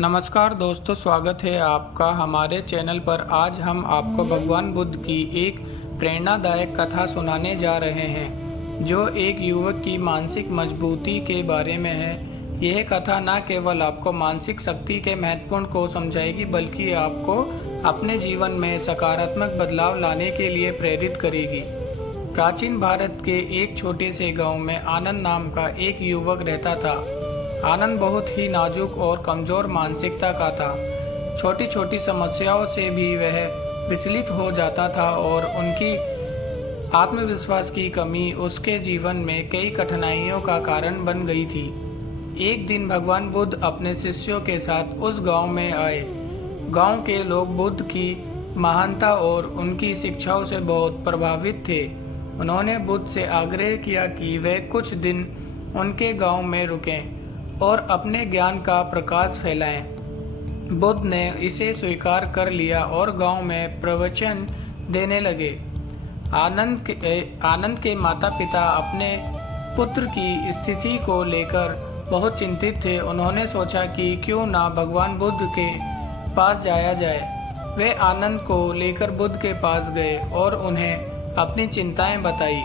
नमस्कार दोस्तों, स्वागत है आपका हमारे चैनल पर। आज हम आपको भगवान बुद्ध की एक प्रेरणादायक कथा सुनाने जा रहे हैं जो एक युवक की मानसिक मजबूती के बारे में है। यह कथा न केवल आपको मानसिक शक्ति के महत्वपूर्ण को समझाएगी बल्कि आपको अपने जीवन में सकारात्मक बदलाव लाने के लिए प्रेरित करेगी। प्राचीन भारत के एक छोटे से गांव में आनंद नाम का एक युवक रहता था। आनंद बहुत ही नाजुक और कमज़ोर मानसिकता का था। छोटी छोटी समस्याओं से भी वह विचलित हो जाता था और उनकी आत्मविश्वास की कमी उसके जीवन में कई कठिनाइयों का कारण बन गई थी। एक दिन भगवान बुद्ध अपने शिष्यों के साथ उस गांव में आए। गांव के लोग बुद्ध की महानता और उनकी शिक्षाओं से बहुत प्रभावित थे। उन्होंने बुद्ध से आग्रह किया कि वे कुछ दिन उनके गांव में रुकें और अपने ज्ञान का प्रकाश फैलाएं। बुद्ध ने इसे स्वीकार कर लिया और गांव में प्रवचन देने लगे। आनंद के माता पिता अपने पुत्र की स्थिति को लेकर बहुत चिंतित थे। उन्होंने सोचा कि क्यों ना भगवान बुद्ध के पास जाया जाए। वे आनंद को लेकर बुद्ध के पास गए और उन्हें अपनी चिंताएं बताई।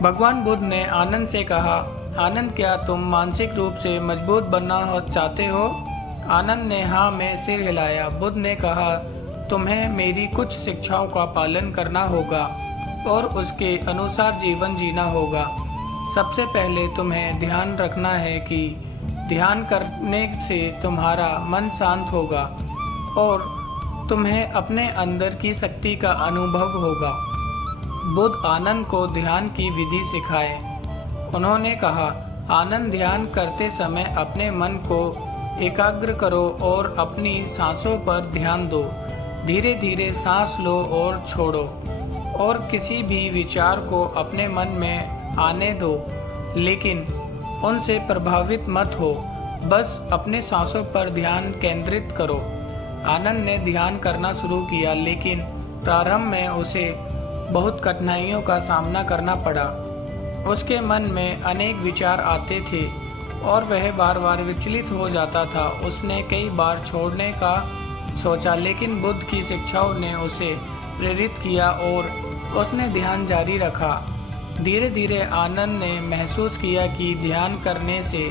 भगवान बुद्ध ने आनंद से कहा, आनंद, क्या तुम मानसिक रूप से मजबूत बनना चाहते हो? आनंद ने हाँ में सिर हिलाया। बुद्ध ने कहा, तुम्हें मेरी कुछ शिक्षाओं का पालन करना होगा और उसके अनुसार जीवन जीना होगा। सबसे पहले तुम्हें ध्यान रखना है कि ध्यान करने से तुम्हारा मन शांत होगा और तुम्हें अपने अंदर की शक्ति का अनुभव होगा। बुद्ध आनंद को ध्यान की विधि सिखाए। उन्होंने कहा, आनंद, ध्यान करते समय अपने मन को एकाग्र करो और अपनी सांसों पर ध्यान दो। धीरे धीरे सांस लो और छोड़ो और किसी भी विचार को अपने मन में आने दो, लेकिन उनसे प्रभावित मत हो। बस अपने सांसों पर ध्यान केंद्रित करो। आनंद ने ध्यान करना शुरू किया, लेकिन प्रारंभ में उसे बहुत कठिनाइयों का सामना करना पड़ा। उसके मन में अनेक विचार आते थे और वह बार बार विचलित हो जाता था। उसने कई बार छोड़ने का सोचा, लेकिन बुद्ध की शिक्षाओं ने उसे प्रेरित किया और उसने ध्यान जारी रखा। धीरे धीरे आनंद ने महसूस किया कि ध्यान करने से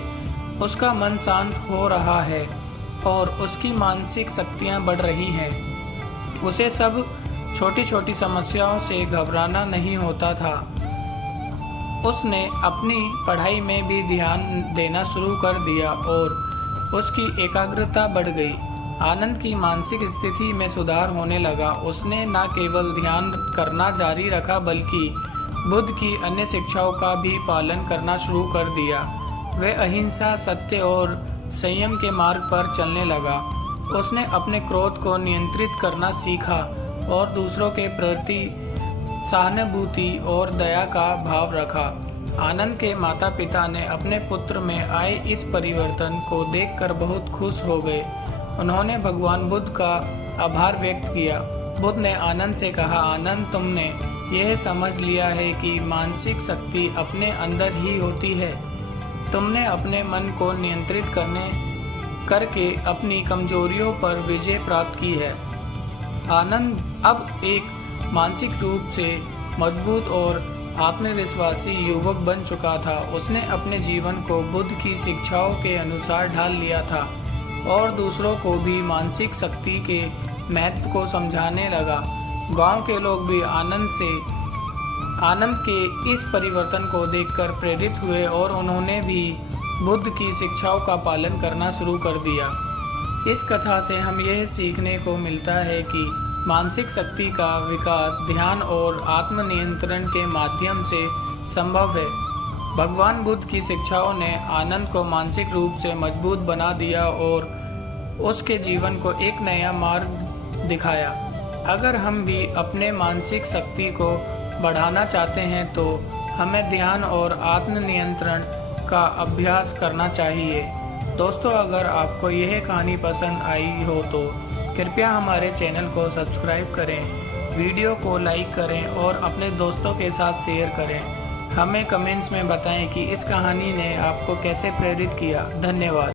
उसका मन शांत हो रहा है और उसकी मानसिक शक्तियाँ बढ़ रही हैं। उसे सब छोटी छोटी समस्याओं से घबराना नहीं होता था। उसने अपनी पढ़ाई में भी ध्यान देना शुरू कर दिया और उसकी एकाग्रता बढ़ गई। आनंद की मानसिक स्थिति में सुधार होने लगा। उसने न केवल ध्यान करना जारी रखा बल्कि बुद्ध की अन्य शिक्षाओं का भी पालन करना शुरू कर दिया। वह अहिंसा, सत्य और संयम के मार्ग पर चलने लगा। उसने अपने क्रोध को नियंत्रित करना सीखा और दूसरों के प्रति सहानुभूति और दया का भाव रखा। आनंद के माता पिता ने अपने पुत्र में आए इस परिवर्तन को देखकर बहुत खुश हो गए। उन्होंने भगवान बुद्ध का आभार व्यक्त किया। बुद्ध ने आनंद से कहा, आनंद, तुमने यह समझ लिया है कि मानसिक शक्ति अपने अंदर ही होती है। तुमने अपने मन को नियंत्रित करके अपनी कमजोरियों पर विजय प्राप्त की है। आनंद अब एक मानसिक रूप से मजबूत और आत्मविश्वासी युवक बन चुका था। उसने अपने जीवन को बुद्ध की शिक्षाओं के अनुसार ढाल लिया था और दूसरों को भी मानसिक शक्ति के महत्व को समझाने लगा। गांव के लोग भी आनंद के इस परिवर्तन को देखकर प्रेरित हुए और उन्होंने भी बुद्ध की शिक्षाओं का पालन करना शुरू कर दिया। इस कथा से हम यह सीखने को मिलता है कि मानसिक शक्ति का विकास ध्यान और आत्मनियंत्रण के माध्यम से संभव है। भगवान बुद्ध की शिक्षाओं ने आनंद को मानसिक रूप से मजबूत बना दिया और उसके जीवन को एक नया मार्ग दिखाया। अगर हम भी अपने मानसिक शक्ति को बढ़ाना चाहते हैं तो हमें ध्यान और आत्मनियंत्रण का अभ्यास करना चाहिए। दोस्तों, अगर आपको यह कहानी पसंद आई हो तो कृपया हमारे चैनल को सब्सक्राइब करें, वीडियो को लाइक करें और अपने दोस्तों के साथ शेयर करें। हमें कमेंट्स में बताएं कि इस कहानी ने आपको कैसे प्रेरित किया। धन्यवाद।